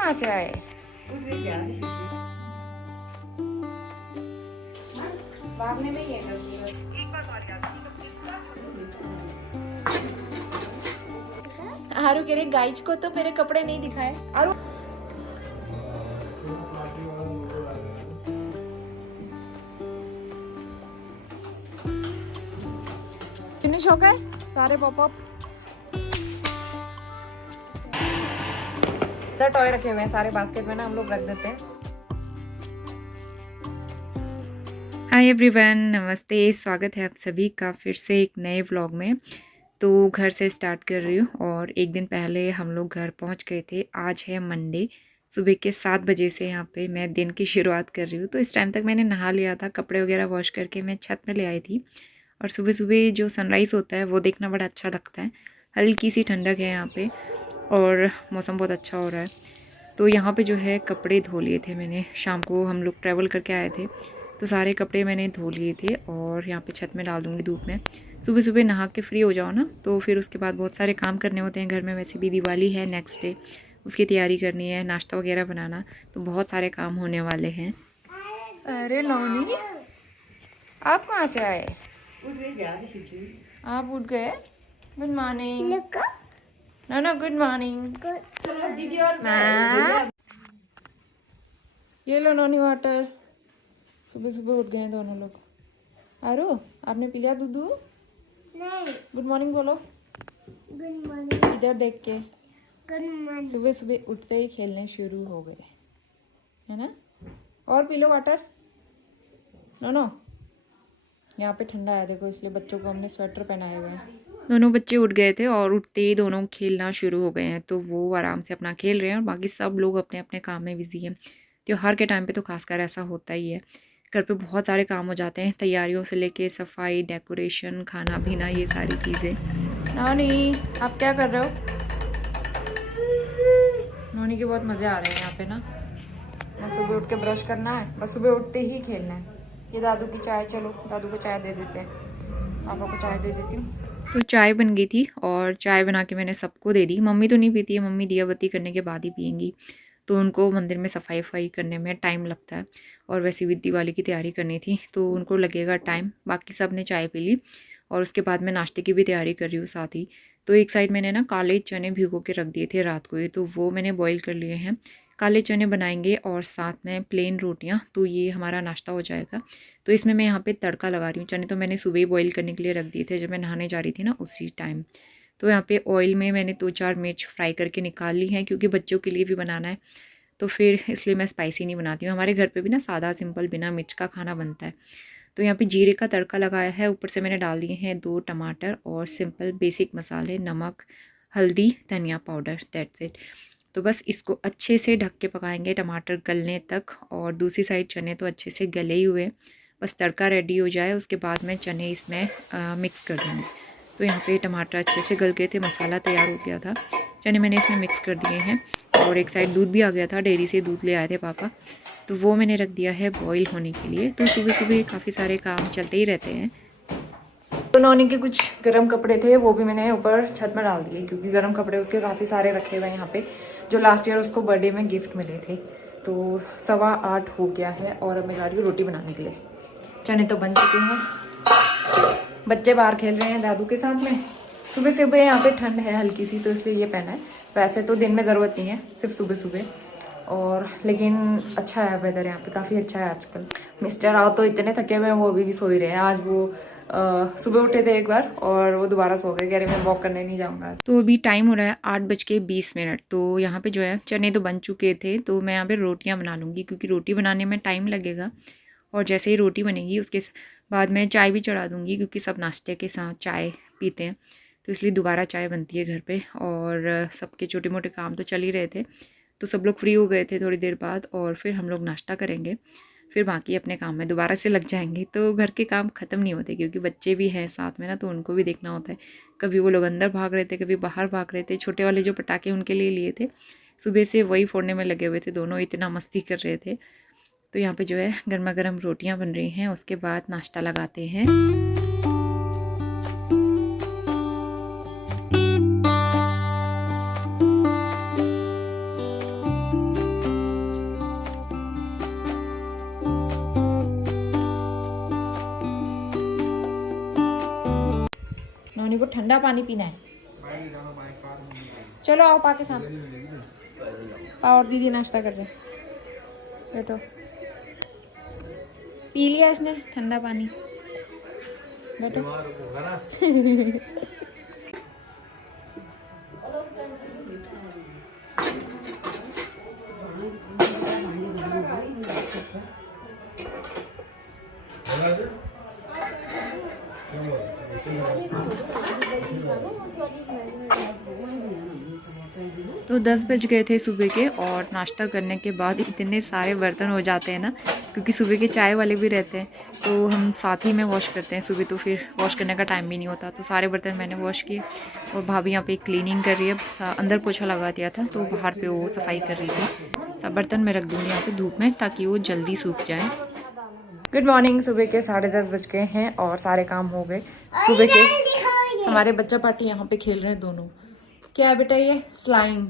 कहाँ से आए? भागने में ही है आरू कह रहे गाइज को तो मेरे कपड़े नहीं दिखाए। आरू फिनिश हो गए सारे पॉपअप। इधर टॉय रखे हुए हैं सारे बास्केट में ना, हम लोग रख देते हैं। हाय एवरीवन, नमस्ते। स्वागत है आप सभी का फिर से एक नए व्लॉग में। तो घर से स्टार्ट कर रही हूँ और एक दिन पहले हम लोग घर पहुँच गए थे। आज है मंडे, सुबह के 7 बजे से यहाँ पे मैं दिन की शुरुआत कर रही हूँ। तो इस टाइम तक मैंने नहा लिया था, कपड़े वगैरह वॉश करके मैं छत में ले आई थी। और सुबह सुबह जो सनराइज़ होता है वो देखना बड़ा अच्छा लगता है। हल्की सी ठंडक है यहाँ पे और मौसम बहुत अच्छा हो रहा है। तो यहाँ पे जो है कपड़े धो लिए थे मैंने। शाम को हम लोग ट्रैवल करके आए थे तो सारे कपड़े मैंने धो लिए थे और यहाँ पे छत में डाल दूँगी धूप में। सुबह सुबह नहा के फ्री हो जाओ ना, तो फिर उसके बाद बहुत सारे काम करने होते हैं घर में। वैसे भी दिवाली है नेक्स्ट डे, उसकी तैयारी करनी है, नाश्ता वगैरह बनाना, तो बहुत सारे काम होने वाले हैं। अरे लोनी, आप कहाँ से आए? आप उठ गए? Good morning. No good morning. ये लो नोनी वाटर। सुबह सुबह उठ गए हैं दोनों लोग। आरो, आपने पी लिया दूध? नहीं। गुड मॉर्निंग बोलो। Good morning. इधर देख के। Good morning. सुबह सुबह उठते ही खेलने शुरू हो गए, है ना? और पी लो वाटर। नो यहाँ पे ठंडा है देखो, इसलिए बच्चों को हमने स्वेटर पहनाए हुए हैं। दोनों बच्चे उठ गए थे और उठते ही दोनों खेलना शुरू हो गए हैं। तो वो आराम से अपना खेल रहे हैं और बाकी सब लोग अपने अपने काम में बिजी हैं। त्योहार के टाइम पे तो खासकर ऐसा होता ही है। घर पे बहुत सारे काम हो जाते हैं, तैयारियों से लेके सफाई, डेकोरेशन, खाना पीना, ये सारी चीज़ें। नोनी, आप क्या कर रहे हो? नोनी के बहुत मज़े आ रहे हैं यहाँ पे ना। बस सुबह उठ के ब्रश करना है, बस सुबह उठते ही खेलना है। ये दादू की चाय, चलो दादू को चाय दे देते हैं, पापा को चाय दे देती हूँ। तो चाय बन गई थी और चाय बना के मैंने सबको दे दी। मम्मी तो नहीं पीती है, मम्मी दिया बत्ती करने के बाद ही पियेंगी। तो उनको मंदिर में सफाई वफाई करने में टाइम लगता है और वैसे भी दिवाली की तैयारी करनी थी तो उनको लगेगा टाइम। बाकी सब ने चाय पी ली और उसके बाद मैं नाश्ते की भी तैयारी कर रही हूँ साथ ही। तो एक साइड मैंने ना काले चने भिगो के रख दिए थे रात को ही, तो वो मैंने बॉईल कर लिए हैं। काले चने बनाएंगे और साथ में प्लेन रोटियाँ, तो ये हमारा नाश्ता हो जाएगा। तो इसमें मैं यहाँ पे तड़का लगा रही हूँ। चने तो मैंने सुबह ही बॉईल करने के लिए रख दिए थे जब मैं नहाने जा रही थी ना, उसी टाइम। तो यहाँ पे ऑयल में मैंने 2-4 मिर्च फ्राई करके निकाल ली हैं क्योंकि बच्चों के लिए भी बनाना है, तो फिर इसलिए मैं स्पाइसी नहीं बनाती हूँ। हमारे घर पे भी ना सादा सिंपल बिना मिर्च का खाना बनता है। तो यहाँ पे जीरे का तड़का लगाया है, ऊपर से मैंने डाल दिए हैं 2 टमाटर और सिंपल बेसिक मसाले, नमक, हल्दी, धनिया पाउडर, दैट्स इट। तो बस इसको अच्छे से ढक के पकाएंगे टमाटर गलने तक। और दूसरी साइड चने तो अच्छे से गले ही हुए, बस तड़का रेडी हो जाए उसके बाद मैं चने इसमें मिक्स कर दूँगी। तो यहाँ पे टमाटर अच्छे से गल गए थे, मसाला तैयार हो गया था, चने मैंने इसमें मिक्स कर दिए हैं। और एक साइड दूध भी आ गया था, डेयरी से दूध ले आए थे पापा, तो वो मैंने रख दिया है बॉईल होने के लिए। तो सुबह सुबह काफ़ी सारे काम चलते ही रहते हैं। तो नोनी के कुछ गर्म कपड़े थे वो भी मैंने ऊपर छत में डाल दिए क्योंकि गर्म कपड़े उसके काफ़ी सारे रखे हुए हैं यहाँ पे, जो लास्ट ईयर उसको बर्थडे में गिफ्ट मिले थे। तो 7:15 हो गया है और अब मैं जा रही हूँ रोटी बनाने के लिए। चने तो बन चुके हैं, बच्चे बाहर खेल रहे हैं दादू के साथ में। सुबह सुबह यहाँ पे ठंड है हल्की सी, तो इसलिए ये पहना है। वैसे तो दिन में ज़रूरत नहीं है, सिर्फ सुबह सुबह। और लेकिन अच्छा है वेदर यहाँ पे, काफ़ी अच्छा है आजकल। मिस्टर आओ तो इतने थके हुए हैं, वो अभी भी सो ही रहे हैं। आज वो सुबह उठे थे एक बार और वो दोबारा सो गए, कह रहे मैं वॉक करने नहीं जाऊँगा। तो अभी टाइम हो रहा है 8:20। तो यहाँ पे जो है चने तो बन चुके थे, तो मैं यहाँ पे रोटियाँ बना लूँगी क्योंकि रोटी बनाने में टाइम लगेगा। और जैसे ही रोटी बनेगी उसके बाद मैं चाय भी चढ़ा दूँगी क्योंकि सब नाश्ते के साथ चाय पीते हैं, तो इसलिए दोबारा चाय बनती है घर पे। और सबके छोटे मोटे काम तो चल ही रहे थे, तो सब लोग फ्री हो गए थे थोड़ी देर बाद और फिर हम लोग नाश्ता करेंगे, फिर बाकी अपने काम में दोबारा से लग जाएंगे। तो घर के काम ख़त्म नहीं होते क्योंकि बच्चे भी हैं साथ में ना, तो उनको भी देखना होता है। कभी वो लोग अंदर भाग रहे थे, कभी बाहर भाग रहे थे। छोटे वाले जो पटाखे उनके लिए थे, सुबह से वही फोड़ने में लगे हुए थे दोनों, इतना मस्ती कर रहे थे। तो यहाँ पे जो है गर्मा गर्म रोटियाँ बन रही हैं, उसके बाद नाश्ता लगाते हैं। ठंडा पानी पीना है। चलो आओ पा के साथ। पाओ और दीदी नाश्ता कर रहे हैं। बैठो। पी लिया इसने ठंडा पानी। बैठो। तो 10 बज गए थे सुबह के, और नाश्ता करने के बाद इतने सारे बर्तन हो जाते हैं ना, क्योंकि सुबह के चाय वाले भी रहते हैं तो हम साथ ही में वॉश करते हैं सुबह, तो फिर वॉश करने का टाइम भी नहीं होता। तो सारे बर्तन मैंने वॉश किए और भाभी यहाँ पे क्लीनिंग कर रही है। अंदर पोछा लगा दिया था तो बाहर पे वो सफाई कर रही थी। सब बर्तन मैं रख दूँगी यहाँ पे धूप में ताकि वो जल्दी सूख जाए। Good morning. सुबह के 10:30 बज गए हैं और सारे काम हो गए सुबह के। हमारे बच्चा पार्टी यहाँ पे खेल रहे हैं दोनों। क्या है बेटा ये? स्लाइम।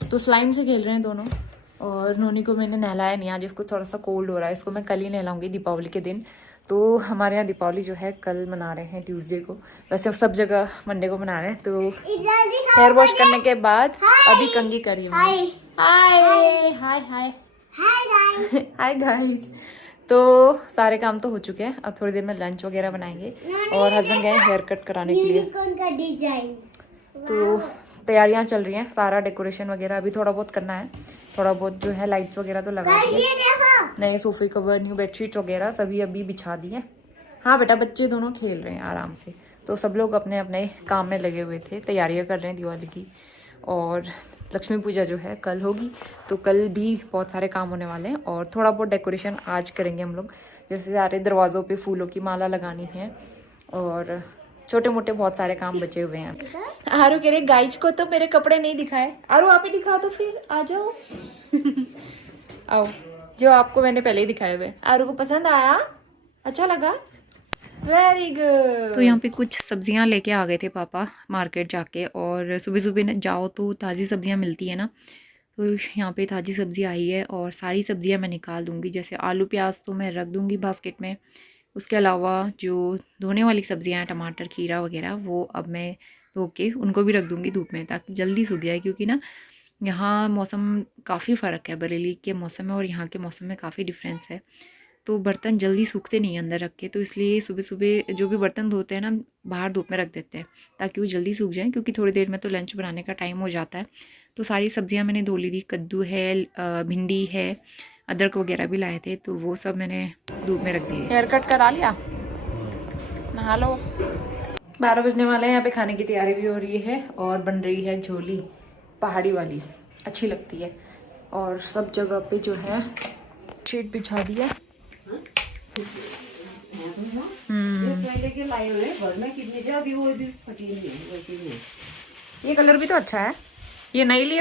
तो स्लाइम से खेल रहे हैं दोनों। और नोनी को मैंने नहलाया नहीं आज, इसको थोड़ा सा कोल्ड हो रहा है। इसको मैं कल ही नहलाऊंगी दीपावली के दिन। तो हमारे यहाँ दीपावली जो है कल मना रहे हैं ट्यूसडे को, वैसे सब जगह मंडे को मना रहे हैं। तो हेयर वॉश करने के बाद अभी कंघी करी हूँ। हाय हाय हाय हाय गाइस। तो सारे काम तो हो चुके हैं, अब थोड़ी देर में लंच वगैरह बनाएंगे और हस्बैंड गए हेयर कट कराने के लिए। तो तैयारियां चल रही हैं, सारा डेकोरेशन वगैरह अभी थोड़ा बहुत करना है। थोड़ा बहुत जो है लाइट्स वगैरह तो लगा दी है, नए सोफे कवर, न्यू बेडशीट वगैरह सभी अभी बिछा दी है। हाँ बेटा, बच्चे दोनों खेल रहे हैं आराम से। तो सब लोग अपने अपने काम में लगे हुए थे, तैयारियां कर रहे हैं दिवाली की। और लक्ष्मी पूजा जो है कल होगी, तो कल भी बहुत सारे काम होने वाले हैं। और थोड़ा बहुत डेकोरेशन आज करेंगे हम लोग, जैसे सारे दरवाज़ों पे फूलों की माला लगानी है और छोटे मोटे बहुत सारे काम बचे हुए हैं। आरू कह रहे गाइज को तो मेरे कपड़े नहीं दिखाए। आरू आप ही दिखा दो फिर, आ जाओ। आओ, जो आपको मैंने पहले ही दिखाए हुए। आरू को पसंद आया? अच्छा लगा? Very good. तो यहाँ पे कुछ सब्जियाँ लेके आ गए थे पापा मार्केट जाके, और सुबह सुबह जाओ तो ताज़ी सब्जियाँ मिलती है ना। तो यहाँ पे ताज़ी सब्ज़ी आई है और सारी सब्जियाँ मैं निकाल दूँगी। जैसे आलू प्याज तो मैं रख दूँगी बास्केट में, उसके अलावा जो धोने वाली सब्जियाँ हैं टमाटर खीरा वगैरह, वो अब मैं धो के उनको भी रख दूँगी धूप में ताकि जल्दी सूख जाए। क्योंकि ना यहाँ मौसम काफ़ी फ़र्क है, बरेली के मौसम में और यहाँ के मौसम में काफ़ी डिफरेंस है। तो बर्तन जल्दी सूखते नहीं हैं अंदर रख के, तो इसलिए सुबह सुबह जो भी बर्तन धोते हैं ना बाहर धूप में रख देते हैं ताकि वो जल्दी सूख जाएँ। क्योंकि थोड़ी देर में तो लंच बनाने का टाइम हो जाता है। तो सारी सब्जियां मैंने धो ली थी, कद्दू है, भिंडी है, अदरक वगैरह भी लाए थे, तो वो सब मैंने धूप में रख दिए। हेयर कट करा लिया, नहा लो। 12 बजने वाले हैं, यहाँ पे खाने की तैयारी भी हो रही है और बन रही है झोली पहाड़ी वाली, अच्छी लगती है। और सब जगह पे जो है शीट बिछा दी है। ये कलर भी तो अच्छा है। ये नई ली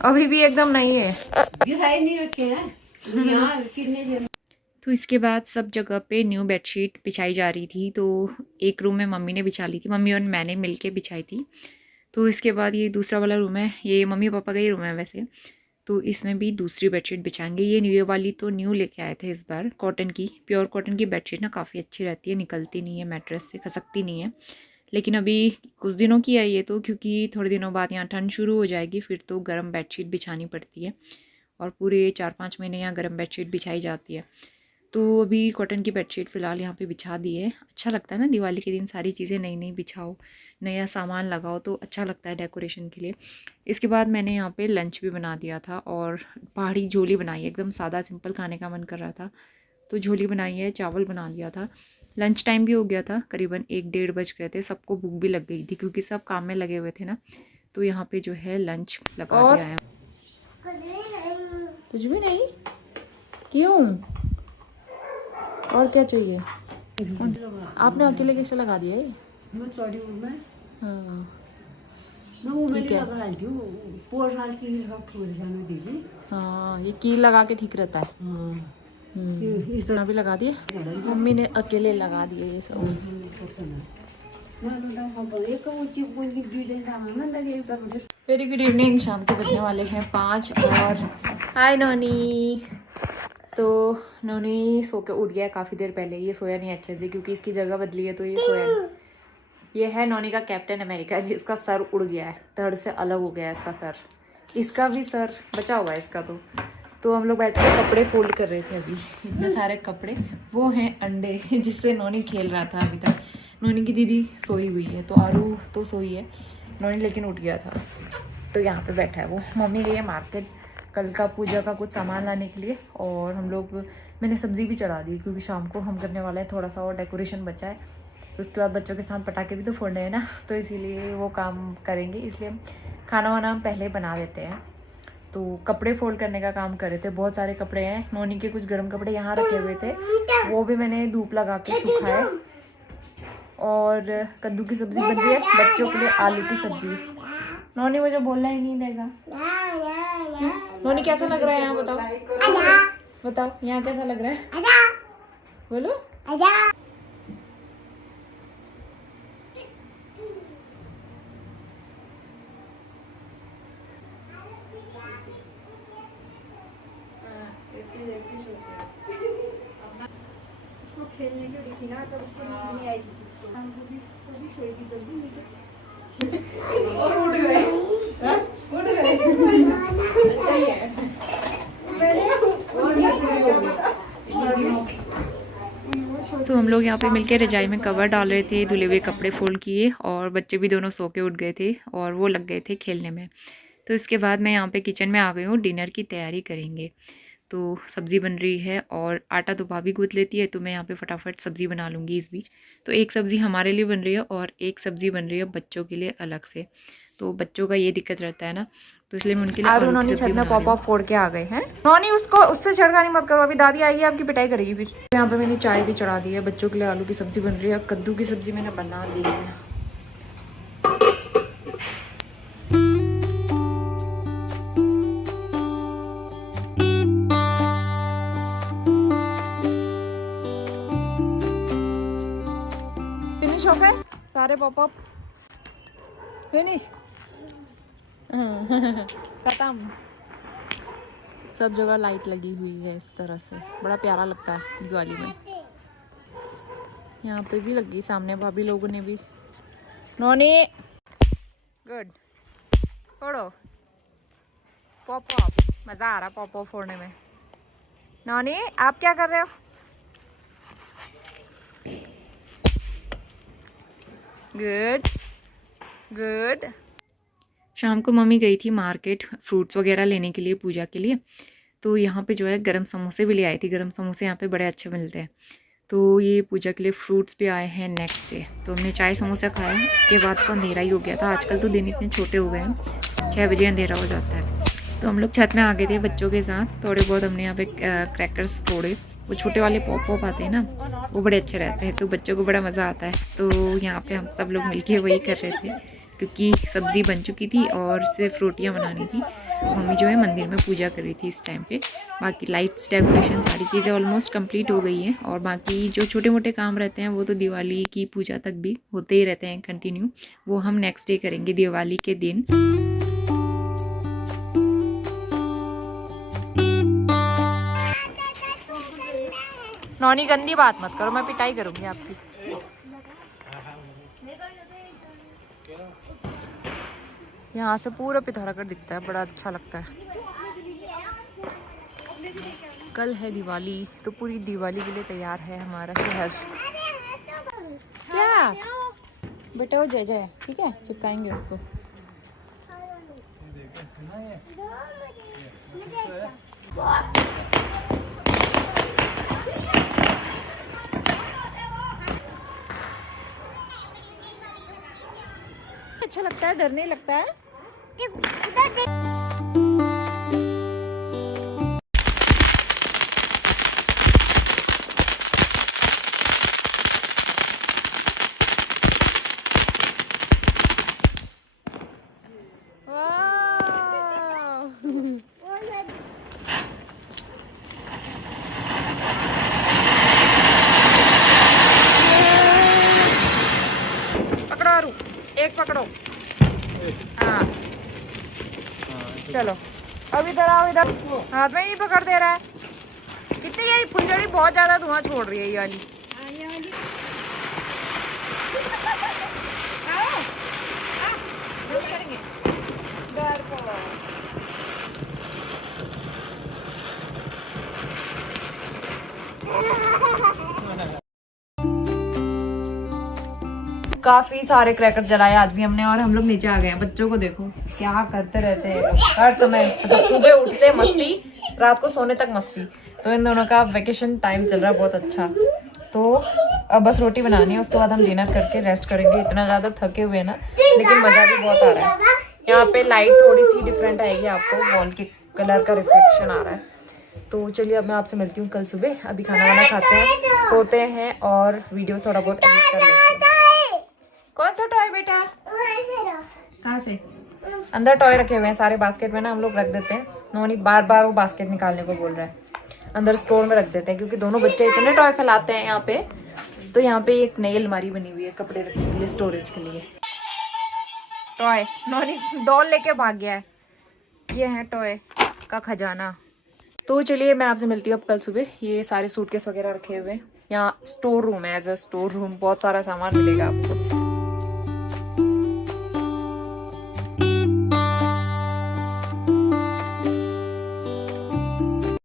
अभी भी एकदम नई है। तो इसके बाद सब जगह पे न्यू बेडशीट बिछाई जा रही थी। तो एक रूम में मम्मी ने बिछा ली थी, मम्मी और मैंने मिलके बिछाई थी। तो इसके बाद ये दूसरा वाला रूम है, ये मम्मी पापा का ही रूम है वैसे। तो इसमें भी दूसरी बेडशीट बिछाएंगे। ये न्यू वाली तो न्यू लेके आए थे इस बार, कॉटन की, प्योर कॉटन की बेडशीट ना काफ़ी अच्छी रहती है, निकलती नहीं है मैट्रेस से, खसकती नहीं है। लेकिन अभी कुछ दिनों की है ये तो, क्योंकि थोड़े दिनों बाद यहाँ ठंड शुरू हो जाएगी, फिर तो गर्म बेडशीट बिछानी पड़ती है और पूरे 4-5 महीने यहाँ गर्म बेडशीट बिछाई जाती है। तो अभी कॉटन की बेडशीट फ़िलहाल यहाँ पे बिछा दी है। अच्छा लगता है ना दिवाली के दिन सारी चीज़ें नई नई बिछाओ, नया सामान लगाओ तो अच्छा लगता है डेकोरेशन के लिए। इसके बाद मैंने यहाँ पे लंच भी बना दिया था और पहाड़ी झोली बनाई है, एकदम सादा सिंपल खाने का मन कर रहा था तो झोली बनाई है, चावल बना दिया था। लंच टाइम भी हो गया था, करीबन 1-1:30 बज गए थे, सबको भूख भी लग गई थी क्योंकि सब काम में लगे हुए थे ना। तो यहाँ पे जो है लंच लगा दिया है। कुछ भी नहीं, क्यों? और क्या चाहिए? आपने अकेले कैसे लगा दिया ये? हाँ ठीक है। हाँ ये कील लगा के ठीक रहता है। इस तरह भी लगा दिए, मम्मी ने अकेले लगा दिए ये सब। Very good evening. शाम के बजने वाले हैं 5 और हाय नोनी। तो नोनी सो के उठ गया काफ़ी देर पहले, ये सोया नहीं अच्छे से क्योंकि इसकी जगह बदली है तो ये सोया नहीं। ये है नोनी का कैप्टन अमेरिका, जिसका सर उड़ गया है, धड़ से अलग हो गया है इसका सर। इसका भी सर बचा हुआ है इसका। तो हम लोग बैठ कर कपड़े फोल्ड कर रहे थे अभी, इतने सारे कपड़े। वो हैं अंडे जिससे नोनी खेल रहा था अभी तक। नोनी की दीदी सोई हुई है, तो आरू तो सोई है, नोनी लेकिन उठ गया था। तो यहाँ पे बैठा है वो। मम्मी गई है मार्केट कल का पूजा का कुछ सामान लाने के लिए, और हम लोग, मैंने सब्ज़ी भी चढ़ा दी क्योंकि शाम को हम करने वाला है थोड़ा सा और डेकोरेशन बचा है। उसके बाद बच्चों के साथ पटाखे भी तो फोड़ने हैं ना, तो इसीलिए वो काम करेंगे, इसलिए खाना वाना हम पहले बना देते हैं। तो कपड़े फोल्ड करने का काम कर रहे थे, बहुत सारे कपड़े हैं। नोनी के कुछ गर्म कपड़े यहाँ रखे हुए थे, वो भी मैंने धूप लगा के सुखाए। और कद्दू की सब्जी बन रही है, बच्चों के लिए आलू की सब्जी। नोनी मुझे बोलना ही नहीं देगा। नोनी कैसा लग रहा है यहाँ बताओ, बताओ यहाँ कैसा लग रहा है, बोलो। खेलने के देखी ना, तो उसको नहीं आएगी, हमको भी सोएगी जल्दी नीचे। और उड़ गए, उड़ गए। अच्छा ही है। तो हम लोग यहाँ पे मिलके रजाई में कवर डाल रहे थे, धुले हुए कपड़े फोल्ड किए, और बच्चे भी दोनों सो के उठ गए थे और वो लग गए थे खेलने में। तो इसके बाद मैं यहाँ पे किचन में आ गई हूँ, डिनर की तैयारी करेंगे। तो सब्ज़ी बन रही है और आटा तो भाभी गूँथ लेती है, तो मैं यहाँ पे फटाफट सब्ज़ी बना लूँगी इस बीच। तो एक सब्ज़ी हमारे लिए बन रही है और एक सब्ज़ी बन रही है बच्चों के लिए अलग से। तो बच्चों का ये दिक्कत रहता है ना, तो इसलिए मैं उनके लिए आलू की सब्ज़ी बना रही हूँ। पॉप फोड़ के आ गए हैं। नोनी उसको उससे छेड़खानी मत करो, अभी दादी आएगी आपकी पिटाई करेगी फिर। यहाँ पे मैंने चाय भी चढ़ा दी है, बच्चों के लिए आलू की सब्ज़ी बन रही है। कद्दू की सब्ज़ी मैंने बना ली है। फिनिश हो गए सारे पॉपअप, फिनिश, खत्म। सब जगह लाइट लगी हुई है इस तरह से, बड़ा प्यारा लगता है दिवाली में। यहाँ पे भी लगी, सामने भाभी लोगों ने भी। नोनी गुड, फोड़ो पॉपअप, मज़ा आ रहा पॉपअप फोड़ने में। नोनी आप क्या कर रहे हो? Good good. शाम को मम्मी गई थी मार्केट फ्रूट्स वगैरह लेने के लिए पूजा के लिए। तो यहाँ पे जो है गरम समोसे भी ले आई थी। गरम समोसे यहाँ पे बड़े अच्छे मिलते हैं। तो ये पूजा के लिए फ्रूट्स भी आए हैं नेक्स्ट डे। तो हमने चाय समोसा खाया, उसके बाद तो अंधेरा ही हो गया था। आजकल तो दिन इतने छोटे हो गए हैं, 6 बजे अंधेरा हो जाता है। तो हम लोग छत में आ गए थे बच्चों के साथ, थोड़े बहुत हमने यहाँ पे क्रैकर्स फोड़े। वो छोटे वाले पॉप आते हैं ना, वो बड़े अच्छे रहते हैं, तो बच्चों को बड़ा मज़ा आता है। तो यहाँ पे हम सब लोग मिलके वही कर रहे थे, क्योंकि सब्ज़ी बन चुकी थी और सिर्फ रोटियाँ बनानी थी। मम्मी जो है मंदिर में पूजा कर रही थी इस टाइम पे। बाकी लाइट्स, डेकोरेशन, सारी चीज़ें ऑलमोस्ट कंप्लीट हो गई हैं। और बाकी जो छोटे मोटे काम रहते हैं वो तो दिवाली की पूजा तक भी होते ही रहते हैं कंटिन्यू। वो हम नेक्स्ट डे करेंगे दिवाली के दिन। नौनी गंदी बात मत करो, मैं पिटाई करूंगी आपकी। यहाँ से पूरा पिथौरागढ़ दिखता है, बड़ा अच्छा लगता है। कल है दिवाली, तो पूरी दिवाली के लिए तैयार है हमारा शहर। क्या बेटा वो जय जय, ठीक है, चिपकाएंगे उसको। अच्छा लगता है, डर नहीं लगता है। पकड़ो आरू, एक पकड़ो। हाँ चलो अब इधर आओ, इधर हाथ में ही पकड़ दे रहा है। कितनी ये फुलझड़ी बहुत ज्यादा धुआं छोड़ रही है ये वाली। काफी सारे क्रैकर जलाए आज भी हमने और हम लोग नीचे आ गए हैं। बच्चों को देखो क्या करते रहते हैं लोग हर समय, मतलब सुबह उठते मस्ती, रात को सोने तक मस्ती। तो इन दोनों का वेकेशन टाइम चल रहा है बहुत अच्छा। तो अब बस रोटी बनानी है, उसके बाद हम डिनर करके रेस्ट करेंगे। इतना ज्यादा थके हुए हैं ना, लेकिन मजा भी बहुत आ रहा है। यहाँ पे लाइट थोड़ी सी डिफरेंट आएगी आपको, वॉल के कलर का रिफ्लेक्शन आ रहा है। तो चलिए अब मैं आपसे मिलती हूँ कल सुबह। अभी खाना वाना खाते हैं, सोते हैं और वीडियो थोड़ा बहुत एडिट कर लेते हैं। कौन सा टॉय बेटा? कहाँ से? अंदर टॉय रखे हुए हैं सारे बास्केट में ना, हम लोग रख देते हैं। नोनी बार बार वो बास्केट निकालने को बोल रहा है। अंदर स्टोर में रख देते हैं क्योंकि दोनों बच्चे इतने टॉय फैलाते हैं यहाँ पे। तो यहाँ पे एक नई अलमारी बनी हुई है कपड़े रखने के लिए, स्टोरेज के लिए। टॉय नोनी डॉल लेके भाग गया है। ये है टॉय का खजाना। तो चलिए मैं आपसे मिलती हूँ अब कल सुबह। ये सारे सूटकेस वगैरह रखे हुए हैं। यहाँ स्टोर रूम है, एज अ स्टोर रूम बहुत सारा सामान मिलेगा आपको।